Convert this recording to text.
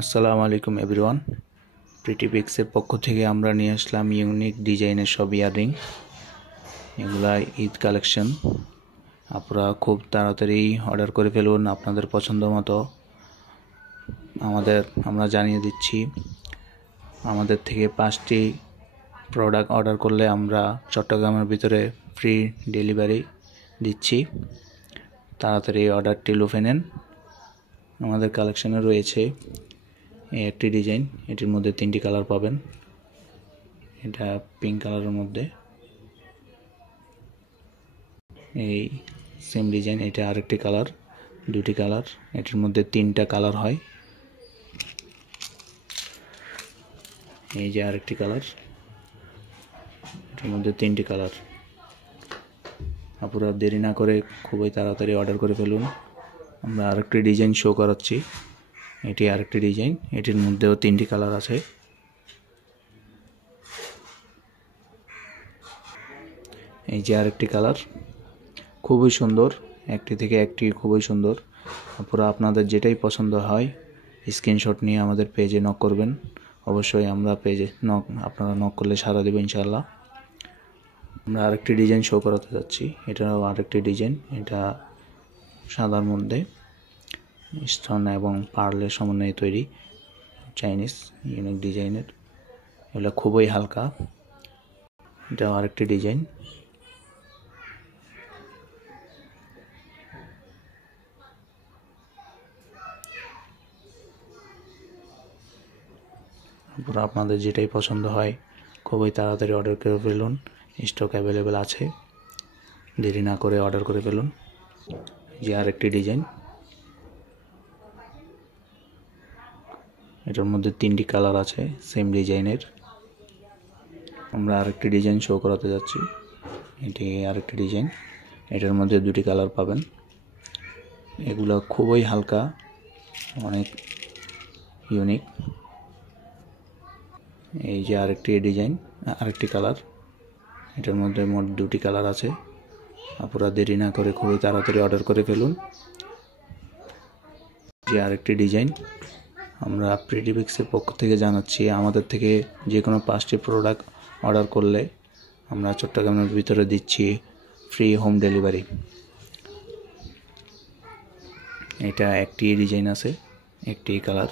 আসসালামু আলাইকুম এভরিওয়ান। প্রিটিপিক্সের পক্ষ থেকে আমরা নিয়ে আসলাম ইউনিক ডিজাইনের সব ইয়াররিং। এগুলা ঈদ কালেকশন। আপনারা খুব তাড়াতাড়ি অর্ডার করে ফেলুন আপনাদের পছন্দ মতো। আমরা জানিয়ে দিচ্ছি, আমাদের থেকে 5টি প্রোডাক্ট অর্ডার করলে আমরা চট্টগ্রামের ভিতরে ফ্রি ডেলিভারি দিচ্ছি। তাড়াতাড়ি অর্ডারটি লুফে নেন। আমাদের কালেকশনে রয়েছে এই একটি ডিজাইন, এটির মধ্যে 3টি কালার পাবেন। এটা পিঙ্ক কালারের মধ্যে, এই সেম ডিজাইন, এটা আরেকটি কালার, 2টি কালার, এটির মধ্যে 3টা কালার হয়। এই যে আরেকটি কালার, এটির মধ্যে 3টি কালার। আপনারা দেরি না করে খুবই তাড়াতাড়ি অর্ডার করে ফেলুন। আমরা আরেকটি ডিজাইন শো করাচ্ছি, এটি আরেকটি ডিজাইন, এটির মধ্যেও 3টি কালার আছে। এই যে আরেকটি কালার, খুবই সুন্দর, একটি থেকে একটি খুবই সুন্দর। আপনারা আপনাদের যেটাই পছন্দ হয় স্ক্রিনশট নিয়ে আমাদের পেজে নক করবেন। অবশ্যই আমরা পেজে আপনারা নক করলে সাড়া দেব ইনশাআল্লাহ। আমরা আরেকটি ডিজাইন শো করাতে যাচ্ছি, এটাও আরেকটি ডিজাইন। এটা সাদার মধ্যে স্টোন এবং পার্লের সমন্বয়ে তৈরি চাইনিজ ইউনিক ডিজাইনের। এগুলো খুবই হালকা। এটাও আরেকটি ডিজাইন। পুরো আপনাদের যেটাই পছন্দ হয় খুবই তাড়াতাড়ি অর্ডার করে ফেলুন, স্টক অ্যাভেলেবেল আছে। দেরি না করে অর্ডার করে ফেলুন। যে আরেকটি ডিজাইন, এটার মধ্যে 3টি কালার আছে সেম ডিজাইনের। আমরা আরেকটি ডিজাইন শো করাতে যাচ্ছি, এটি আরেকটি ডিজাইন, এটার মধ্যে 2টি কালার পাবেন। এগুলো খুবই হালকা, অনেক ইউনিক। এই যে আরেকটি ডিজাইন, আরেকটি কালার, এটার মধ্যে মোট 2টি কালার আছে। আপনারা দেরি না করে খুবই তাড়াতাড়ি অর্ডার করে ফেলুন। যে আরেকটি ডিজাইন, আমরা প্রিটিপিক্সের পক্ষ থেকে জানাচ্ছি, আমাদের থেকে যে কোনো 5টি প্রোডাক্ট অর্ডার করলে আমরা চট্টগ্রামের ভিতরে দিচ্ছি ফ্রি হোম ডেলিভারি। এটা একটি ডিজাইন আছে, একটি কালার।